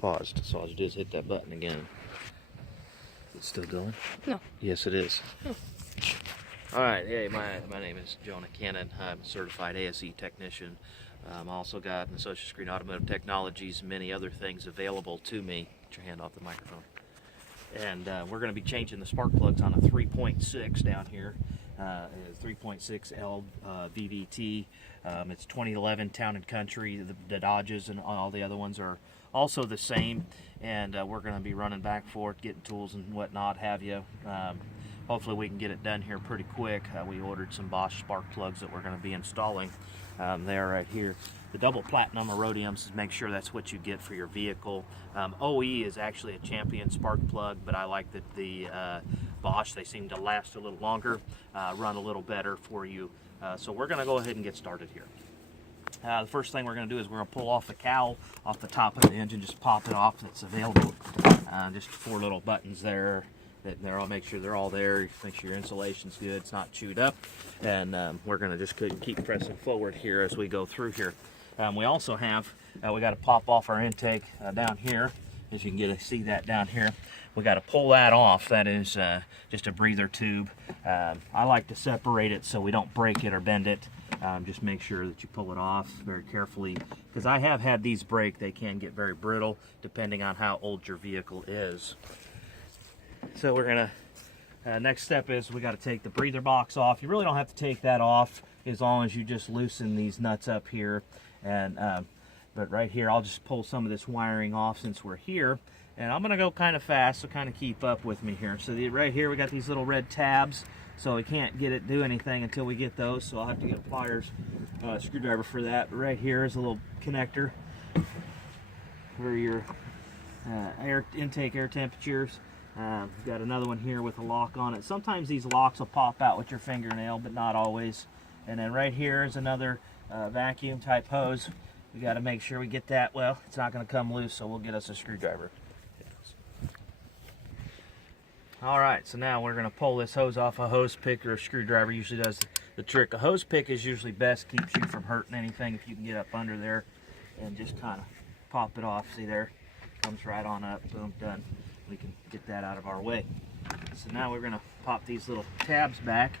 paused, so all I did is hit that button again. It's still going? No. Yes, it is. No. All right, hey, my name is Jonah Cannon. I'm a certified ASE technician. I also got an Associated Screen Automotive Technologies and many other things available to me. Get your hand off the microphone. And we're going to be changing the spark plugs on a 3.6 down here. 3.6L VVT. It's 2011 Town and Country. The Dodges and all the other ones are also the same. And we're going to be running back and forth, getting tools and whatnot have you. Hopefully we can get it done here pretty quick. We ordered some Bosch spark plugs that we're going to be installing. They are right here. The double platinum iridiums is make sure that's what you get for your vehicle. OE is actually a Champion spark plug, but I like that the Bosch, they seem to last a little longer, run a little better for you. So we're going to go ahead and get started here. The first thing we're going to do is we're going to pull off the cowl off the top of the engine, just pop it off that's available. Just 4 little buttons there. I'll make sure they're all there. Make sure your insulation's good, it's not chewed up. And we're going to just keep pressing forward here as we go through here. We also have, we got to pop off our intake down here. As you can see that down here. We got to pull that off. That is just a breather tube. I like to separate it so we don't break it or bend it. Just make sure that you pull it off very carefully, because I have had these break. They can get very brittle depending on how old your vehicle is. So we're gonna, next step is we got to take the breather box off. You really don't have to take that off as long as you just loosen these nuts up here. And but right here, I'll just pull some of this wiring off since we're here. And I'm gonna go kind of fast, so kind of keep up with me here. So right here, we got these little red tabs, so we can't get it do anything until we get those. So I'll have to get a pliers, screwdriver for that. But right here is a little connector for your intake air temperatures. We've got another one here with a lock on it. Sometimes these locks will pop out with your fingernail, but not always. And then right here is another vacuum type hose. We got to make sure we get that. Well, it's not going to come loose, so we'll get us a screwdriver. All right, so now we're going to pull this hose off. A hose pick or a screwdriver usually does the trick. A hose pick is usually best, keeps you from hurting anything if you can get up under there and just kind of pop it off. See there? Comes right on up. Boom, done. We can get that out of our way. So now we're going to pop these little tabs back.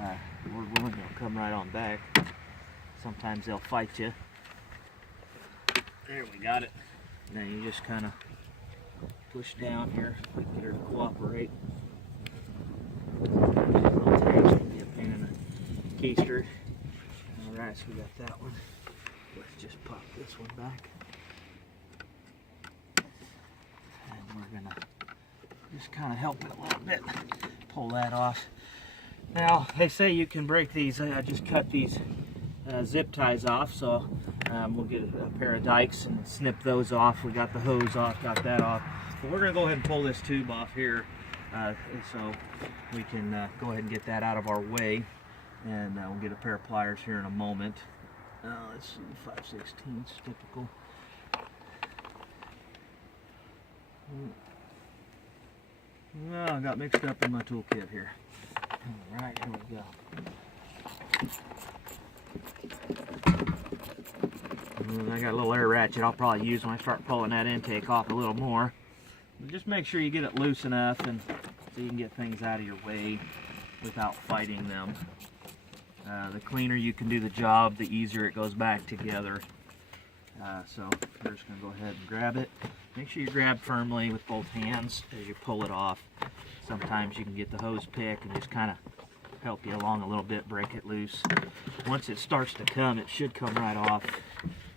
We're willing to come right on back. Sometimes they'll fight you. There, we got it. Now you just kind of push down here, get her to cooperate. Little tabs can be a pain in the keister. Alright, so we got that one. Let's just pop this one back. And we're gonna just kind of help it a little bit. Pull that off. Now, they say you can break these. I just cut these zip ties off, so we'll get a pair of dikes and snip those off. We got the hose off, got that off. But we're going to go ahead and pull this tube off here, so we can go ahead and get that out of our way. And we'll get a pair of pliers here in a moment. Let's see, 5/16 typical. Well, I got mixed up in my toolkit here. All right, here we go. I got a little air ratchet I'll probably use when I start pulling that intake off a little more. But just make sure you get it loose enough and so you can get things out of your way without fighting them. The cleaner you can do the job, the easier it goes back together. So we're just going to go ahead and grab it. Make sure you grab firmly with both hands as you pull it off. Sometimes you can get the hose pick and just kind of help you along a little bit, break it loose. Once it starts to come, it should come right off.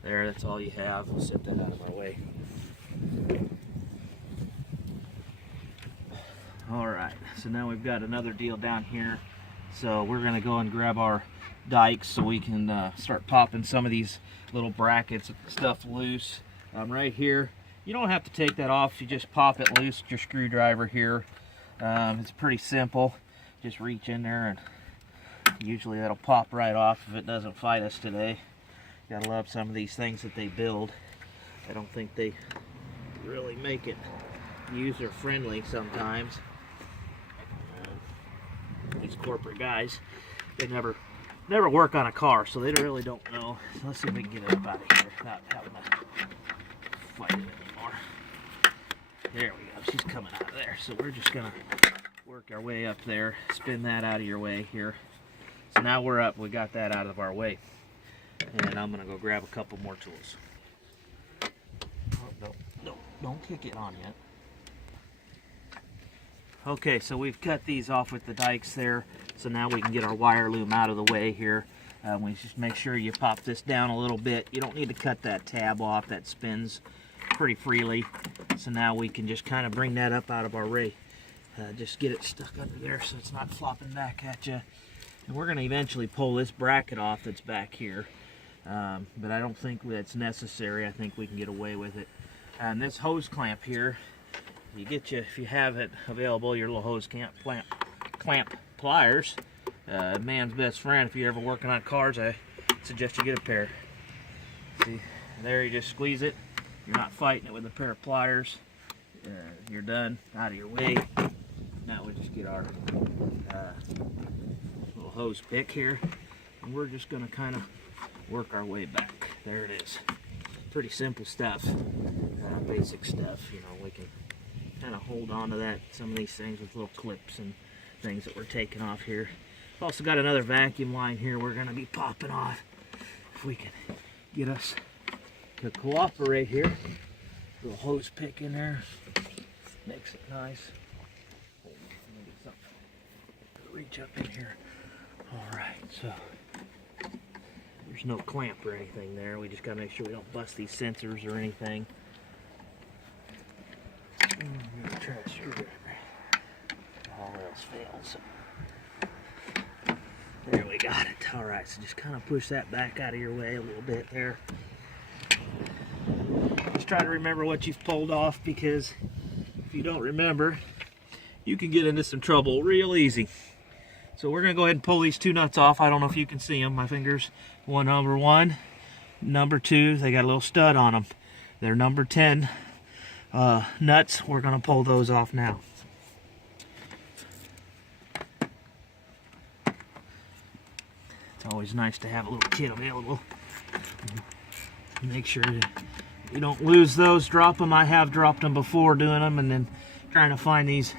There, that's all you have. We'll set that out of our way. Alright, so now we've got another deal down here. So we're going to go and grab our dikes so we can start popping some of these little brackets and stuff loose. Right here, you don't have to take that off. You just pop it loose with your screwdriver here. It's pretty simple. Just reach in there and usually that'll pop right off if it doesn't fight us today. Gotta love some of these things that they build. I don't think they really make it user friendly sometimes. These corporate guys, they never work on a car, so they really don't know. So let's see if we can get it up out of here without having to fight it anymore. There we go. She's coming out of there. So we're just gonna work our way up there. Spin that out of your way here. So now we're up. We got that out of our way. And I'm gonna go grab a couple more tools. Oh, no, don't kick it on yet. Okay, so we've cut these off with the dikes there. So now we can get our wire loom out of the way here. We just make sure you pop this down a little bit. You don't need to cut that tab off. That spins pretty freely. So now we can just kind of bring that up out of our way. Just get it stuck under there so it's not flopping back at you. And we're going to eventually pull this bracket off that's back here. But I don't think that's necessary. I think we can get away with it. And this hose clamp here, if you have it available, your little hose clamp pliers. Man's best friend. If you're ever working on cars, I suggest you get a pair. See, there you just squeeze it. You're not fighting it with a pair of pliers. You're done, out of your way. Now we just get our little hose pick here, and we're just going to kind of work our way back. There it is. Pretty simple stuff, basic stuff. You know, we can kind of hold on to some of these things with little clips and things that we're taking off here. We've also got another vacuum line here we're going to be popping off. If we can get us to cooperate here. Little hose pick in there. Makes it nice. Maybe something to reach up in here. Alright, so there's no clamp or anything there. We just got to make sure we don't bust these sensors or anything. Try a screwdriver. All else fails. There we got it. Alright, so just kind of push that back out of your way a little bit there. Just try to remember what you've pulled off, because if you don't remember, you can get into some trouble real easy. So we're going to go ahead and pull these two nuts off. I don't know if you can see them, my fingers. Number one, number two, they got a little stud on them. They're number 10 nuts. We're going to pull those off now. It's always nice to have a little kit available. Make sure you don't lose those, drop them. I have dropped them before doing them, and then trying to find these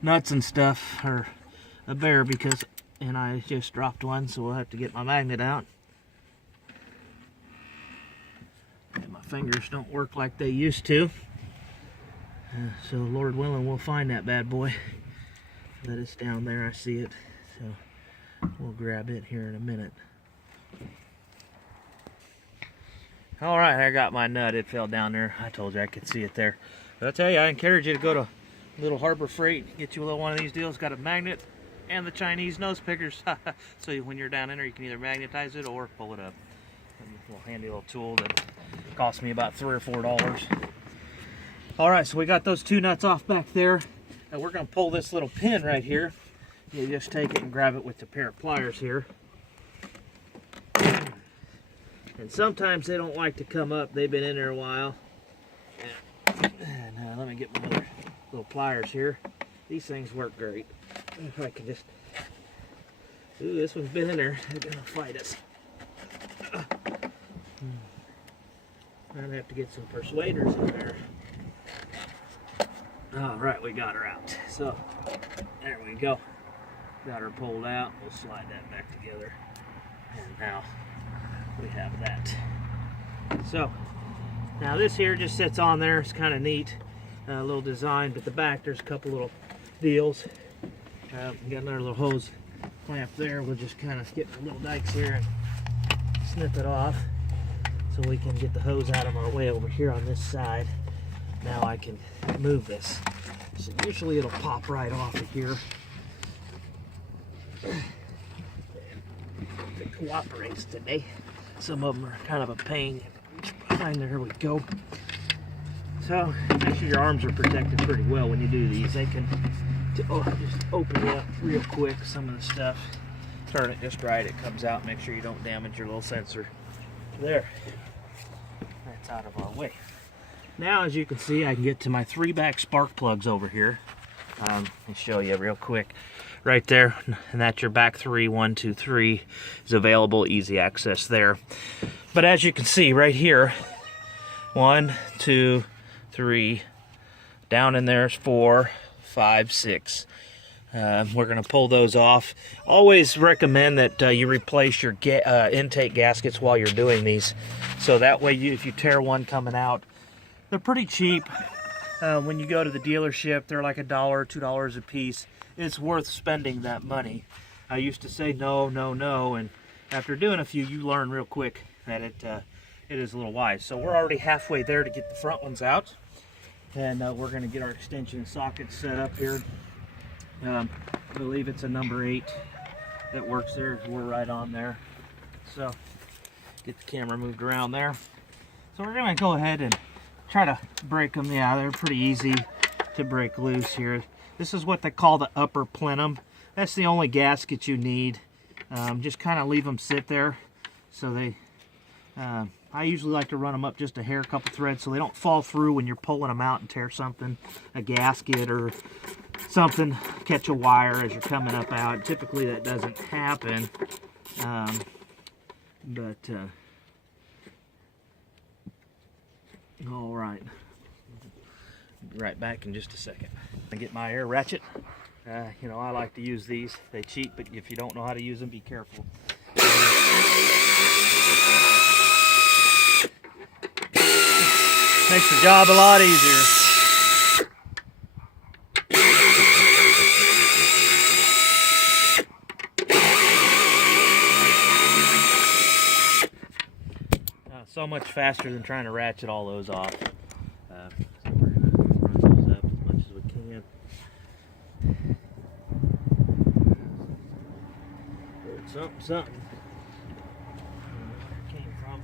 nuts and stuff are a bear, and I just dropped one, so we'll have to get my magnet out. And my fingers don't work like they used to. So Lord willing, we'll find that bad boy. That is down there, I see it. So we'll grab it here in a minute. Alright, I got my nut. It fell down there. I told you I could see it there. But I tell you, I encourage you to go to Little Harbor Freight, get you a little one of these deals. Got a magnet and the Chinese nose pickers. So when you're down in there, you can either magnetize it or pull it up. A little handy little tool that cost me about $3 or $4. Alright, so we got those two nuts off back there. Now we're going to pull this little pin right here. You just take it and grab it with the pair of pliers here. And sometimes they don't like to come up. They've been in there a while. And let me get my other little pliers here. These things work great. If I can just... Ooh, this one's been in there. They're going to fight us. I'm going to have to get some persuaders in there. Alright, we got her out. So, there we go. Got her pulled out. We'll slide that back together. And now we have that. So, now this here just sits on there. It's kind of neat. A little design, but the back there's a couple little deals. Got another little hose clamp there. We'll just kind of get the little dikes here and snip it off so we can get the hose out of our way over here on this side. Now I can move this. So usually it'll pop right off of here. It cooperates today. Some of them are kind of a pain. Behind there we go. So make sure your arms are protected pretty well when you do these. They can just open it up real quick. Some of the stuff, turn it just right, it comes out. Make sure you don't damage your little sensor. There. That's out of our way. Now, as you can see, I can get to my 3-back spark plugs over here. Let me show you real quick. Right there, and that's your back 3, 1, 2, 3 is available, easy access there. But as you can see right here, 1, 2, 3, Down in there's 4, 5, 6. We're going to pull those off. Always recommend that you replace your intake gaskets while you're doing these. So that way, if you tear one coming out, they're pretty cheap. When you go to the dealership, they're like $1, $2 a piece. It's worth spending that money. I used to say no, no, no, and after doing a few, you learn real quick that it is a little wise. So we're already halfway there to get the front ones out, and we're going to get our extension sockets set up here. I believe it's a number 8 that works there. We're right on there. So get the camera moved around there. So we're going to go ahead and try to break them. Yeah, they're pretty easy to break loose here. This is what they call the upper plenum. That's the only gasket you need. Just kind of leave them sit there. So they, I usually like to run them up just a hair, a couple threads, so they don't fall through when you're pulling them out and tear something, a gasket or something, catch a wire as you're coming up out. Typically that doesn't happen, all right. Be right back in just a second. I get my air ratchet. You know, I like to use these. They cheat, but if you don't know how to use them, be careful. Makes the job a lot easier. So much faster than trying to ratchet all those off. So we're going to run those up as much as we can. Something. Where it came from.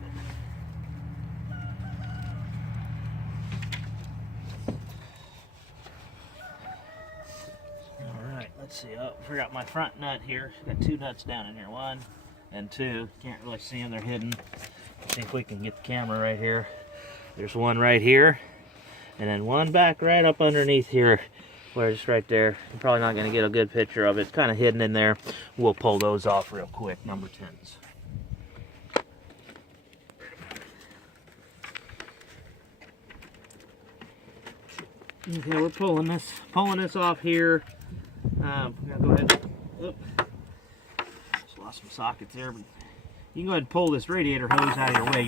Alright, let's see. Oh, forgot my front nut here. Got 2 nuts down in here. 1 and 2. Can't really see them, they're hidden. I think we can get the camera right here. There's one right here, and then one back right up underneath here, where it's right there. I'm probably not going to get a good picture of it. It's kind of hidden in there. We'll pull those off real quick, number 10s. Okay, we're pulling this off here. I'm gonna go ahead. Oh, just lost some sockets there, but you can go ahead and pull this radiator hose out of your way.